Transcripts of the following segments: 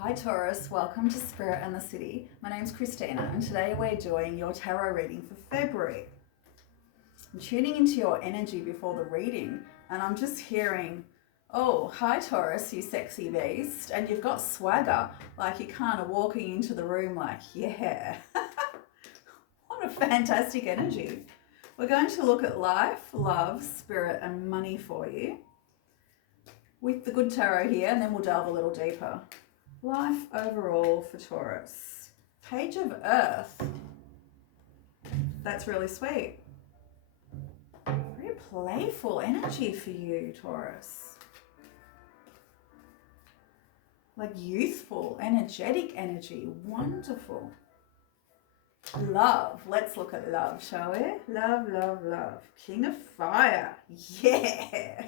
Hi Taurus, welcome to Spirit and the City. My name's Cristina and today we're doing your tarot reading for February. I'm tuning into your energy before the reading and I'm just hearing, oh, hi Taurus, you sexy beast, and you've got swagger, like you're kind of walking into the room like, yeah. What a fantastic energy. We're going to look at life, love, spirit and money for you with the good tarot here, and then we'll delve a little deeper. Life overall for Taurus. Page of Earth. That's really sweet. Very playful energy for you, Taurus. Like youthful, energetic energy. Wonderful. Love. Let's look at love, shall we? Love, love, love. King of Fire. Yeah.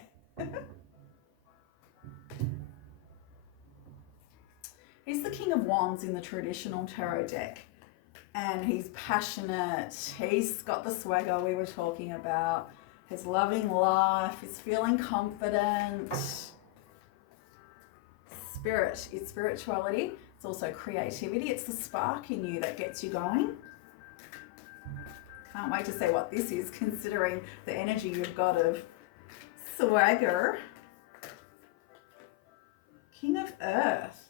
He's the King of Wands in the traditional tarot deck, and he's passionate, he's got the swagger we were talking about, he's loving life, he's feeling confident. Spirit is spirituality, it's also creativity, it's the spark in you that gets you going. Can't wait to see what this is, considering the energy you've got of swagger. King of Earth.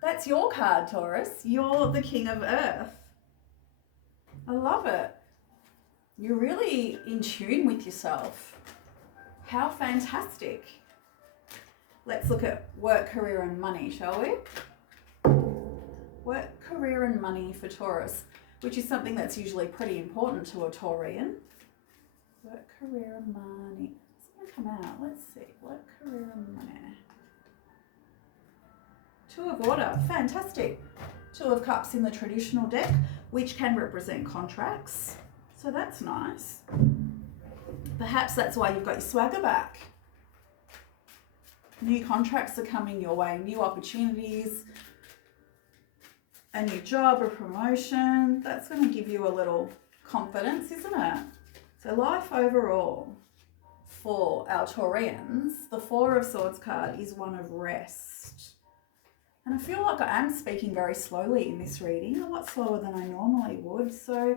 That's your card, Taurus. You're the King of Earth. I love it. You're really in tune with yourself. How fantastic. Let's look at work, career and money, shall we? Work, career and money for Taurus, which is something that's usually pretty important to a Taurian. Work, career and money. It's going to come out. Let's see. Work, career and money. Two of Water, fantastic. Two of Cups in the traditional deck, which can represent contracts. So that's nice. Perhaps that's why you've got your swagger back. New contracts are coming your way, new opportunities, a new job, a promotion. That's going to give you a little confidence, isn't it? So life overall for our Taurians, the Four of Swords card is one of rest. And I feel like I am speaking very slowly in this reading, a lot slower than I normally would. So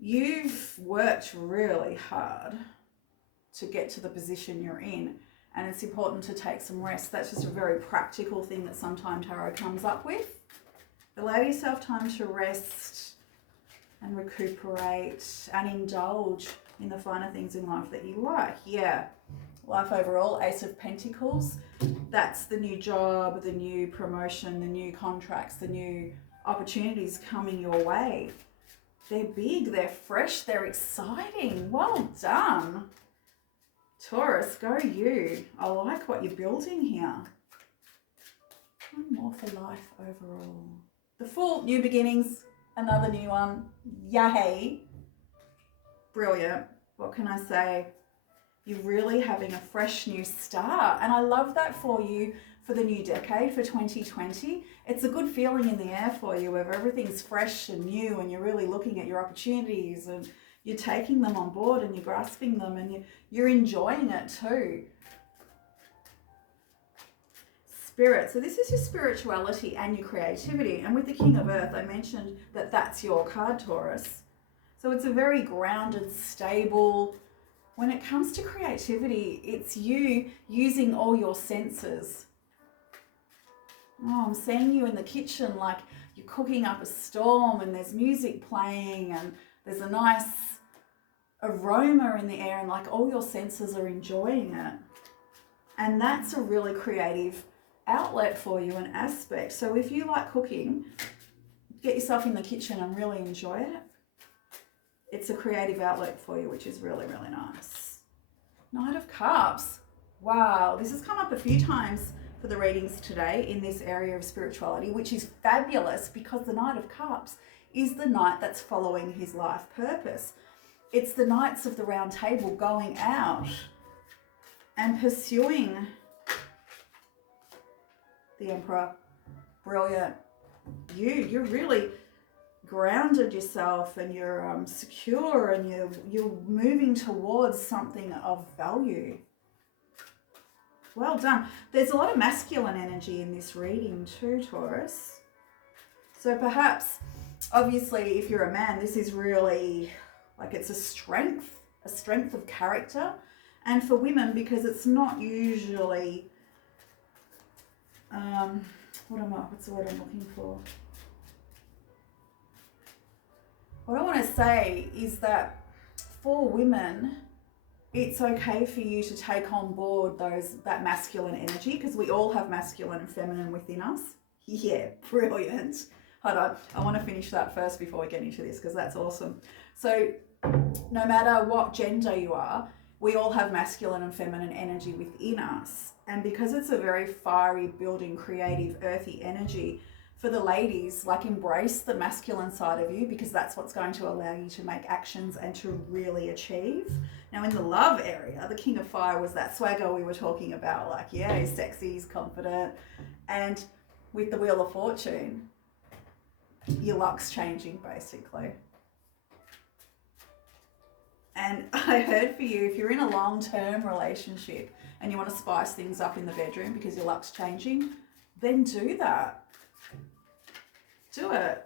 you've worked really hard to get to the position you're in, and it's important to take some rest. That's just a very practical thing that sometimes tarot comes up with. Allow yourself time to rest and recuperate and indulge in the finer things in life that you like. Yeah. Life overall, Ace of Pentacles, that's the new job, the new promotion, the new contracts, the new opportunities coming your way. They're big, they're fresh, they're exciting. Well done. Taurus, go you. I like what you're building here. One more for life overall. The Fool, new beginnings, another new one. Yay. Brilliant. What can I say? You're really having a fresh new start. And I love that for you for the new decade, for 2020. It's a good feeling in the air for you where everything's fresh and new and you're really looking at your opportunities and you're taking them on board and you're grasping them and you're enjoying it too. Spirit. So this is your spirituality and your creativity. And with the King of Earth, I mentioned that that's your card, Taurus. So it's a very grounded, stable. When it comes to creativity, it's you using all your senses. Oh, I'm seeing you in the kitchen like you're cooking up a storm and there's music playing and there's a nice aroma in the air and like all your senses are enjoying it. And that's a really creative outlet for you, an aspect. So if you like cooking, get yourself in the kitchen and really enjoy it. It's a creative outlet for you, which is really, really nice. Knight of Cups. Wow, this has come up a few times for the readings today in this area of spirituality, which is fabulous because the Knight of Cups is the knight that's following his life purpose. It's the Knights of the Round Table going out and pursuing the Emperor. Brilliant. You're really grounded yourself and you're secure and you're moving towards something of value. Well done. There's a lot of masculine energy in this reading too, Taurus. So perhaps, obviously, if you're a man, this is really like it's a strength of character. And for women, because it's not usually, what's the word I'm looking for? What I want to say is that for women, it's okay for you to take on board that masculine energy, because we all have masculine and feminine within us. Yeah, brilliant. Hold on, I want to finish that first before we get into this, because that's awesome. So no matter what gender you are, we all have masculine and feminine energy within us. And because it's a very fiery, building, creative, earthy energy, for the ladies, like, embrace the masculine side of you, because that's what's going to allow you to make actions and to really achieve. Now, in the love area, the King of Fire was that swagger we were talking about, like, yeah, he's sexy, he's confident. And with the Wheel of Fortune, your luck's changing, basically. And I heard for you, if you're in a long-term relationship and you want to spice things up in the bedroom because your luck's changing, then do that. Do it.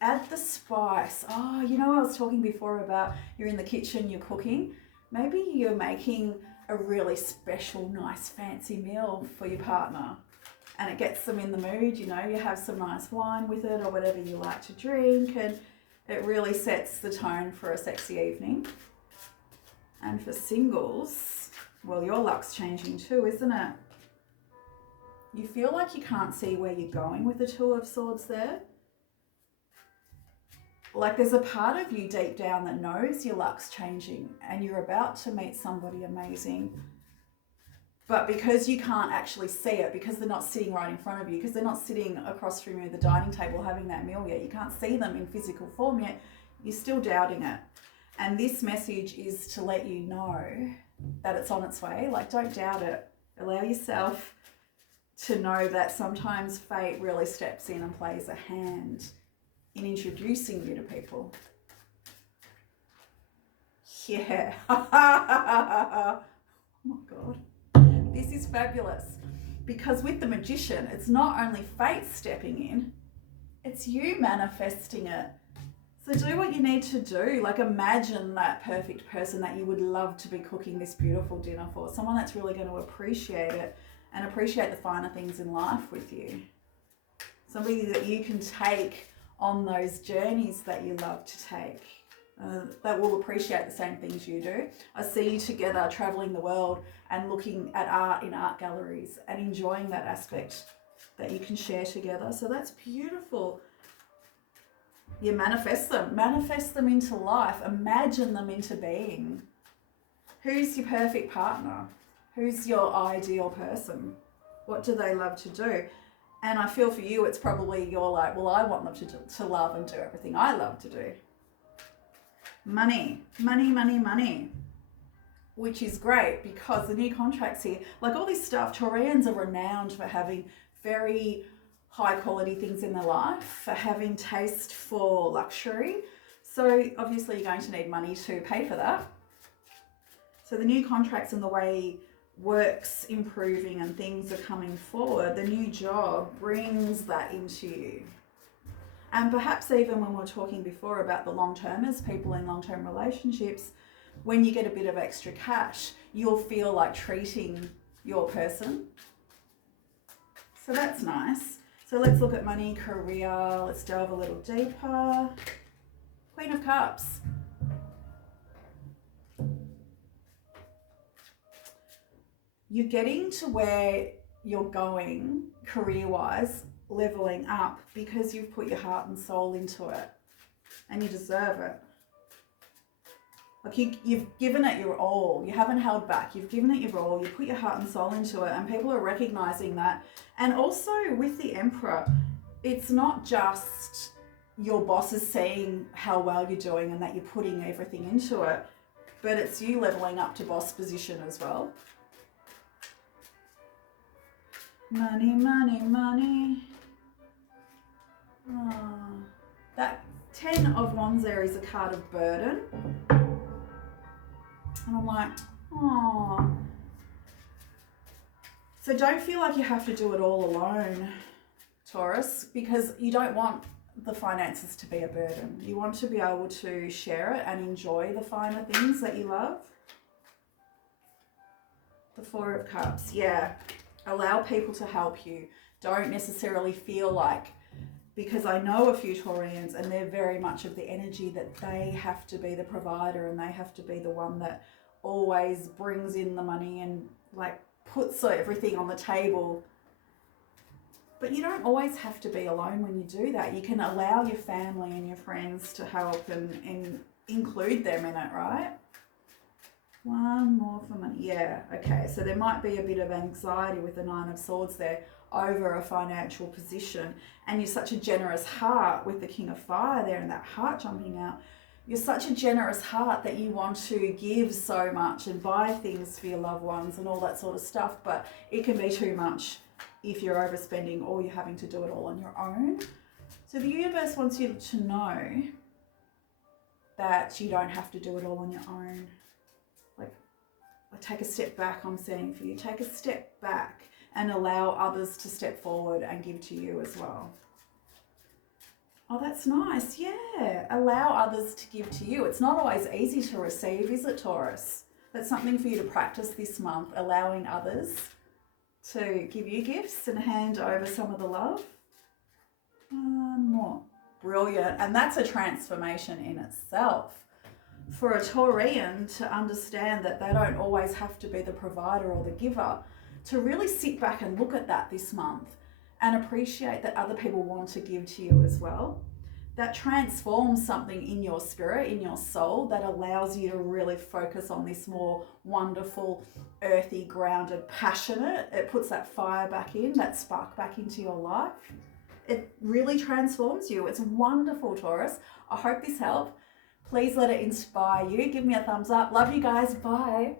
Add the spice. Oh, you know, I was talking before about you're in the kitchen, you're cooking. Maybe you're making a really special, nice, fancy meal for your partner, and it gets them in the mood. You know, you have some nice wine with it or whatever you like to drink, and it really sets the tone for a sexy evening. And for singles, well, your luck's changing too, isn't it? You feel like you can't see where you're going with the Two of Swords there. Like, there's a part of you deep down that knows your luck's changing and you're about to meet somebody amazing. But because you can't actually see it, because they're not sitting right in front of you, because they're not sitting across from you at the dining table having that meal yet, you can't see them in physical form yet, you're still doubting it. And this message is to let you know that it's on its way. Like, don't doubt it. Allow yourself to know that sometimes fate really steps in and plays a hand in introducing you to people. Yeah. Oh my God. This is fabulous. Because with the Magician, it's not only fate stepping in, it's you manifesting it. So do what you need to do. Like, imagine that perfect person that you would love to be cooking this beautiful dinner for. Someone that's really going to appreciate it and appreciate the finer things in life with you. Somebody that you can take on those journeys that you love to take, that will appreciate the same things you do. I see you together traveling the world and looking at art in art galleries and enjoying that aspect that you can share together. So that's beautiful. You manifest them into life, imagine them into being. Who's your perfect partner? Who's your ideal person? What do they love to do? And I feel for you, it's probably you're like, well, I want them to love and do everything I love to do. Money, money, money, money. Which is great because the new contracts here, like all this stuff, Taurians are renowned for having very high quality things in their life, for having taste for luxury. So obviously you're going to need money to pay for that. So the new contracts and the way work's improving and things are coming forward, the new job brings that into you. And perhaps even when we were talking before about the long-termers, people in long-term relationships, when you get a bit of extra cash, you'll feel like treating your person. So that's nice. So let's look at money, career. Let's delve a little deeper. Queen of Cups. You're getting to where you're going career-wise, leveling up, because you've put your heart and soul into it and you deserve it. Like you've given it your all. You haven't held back. You've given it your all. You put your heart and soul into it, and people are recognizing that. And also with the Emperor, it's not just your bosses seeing how well you're doing and that you're putting everything into it, but it's you leveling up to boss position as well. Money, money, money. Oh, that 10 of Wands there is a card of burden. And I'm like, oh, So don't feel like you have to do it all alone, Taurus, because you don't want the finances to be a burden. You want to be able to share it and enjoy the finer things that you love. The Four of Cups, yeah. Allow people to help you. Don't necessarily feel like, because I know a few Taurians and they're very much of the energy that they have to be the provider and they have to be the one that always brings in the money and like puts everything on the table. But you don't always have to be alone when you do that. You can allow your family and your friends to help and include them in it, right? One more for money. Yeah, okay. So there might be a bit of anxiety with the Nine of Swords there over a financial position. And you're such a generous heart with the King of Fire there and that heart jumping out. You're such a generous heart that you want to give so much and buy things for your loved ones and all that sort of stuff. But it can be too much if you're overspending or you're having to do it all on your own. So the universe wants you to know that you don't have to do it all on your own. Take a step back, I'm saying for you. Take a step back and allow others to step forward and give to you as well. Oh, that's nice. Yeah. Allow others to give to you. It's not always easy to receive, is it, Taurus? That's something for you to practice this month, allowing others to give you gifts and hand over some of the love. One more. Brilliant. And that's a transformation in itself. For a Taurian to understand that they don't always have to be the provider or the giver, to really sit back and look at that this month and appreciate that other people want to give to you as well. That transforms something in your spirit, in your soul, that allows you to really focus on this more wonderful, earthy, grounded, passionate. It puts that fire back in, that spark back into your life. It really transforms you. It's wonderful, Taurus. I hope this helped. Please let it inspire you. Give me a thumbs up. Love you guys. Bye.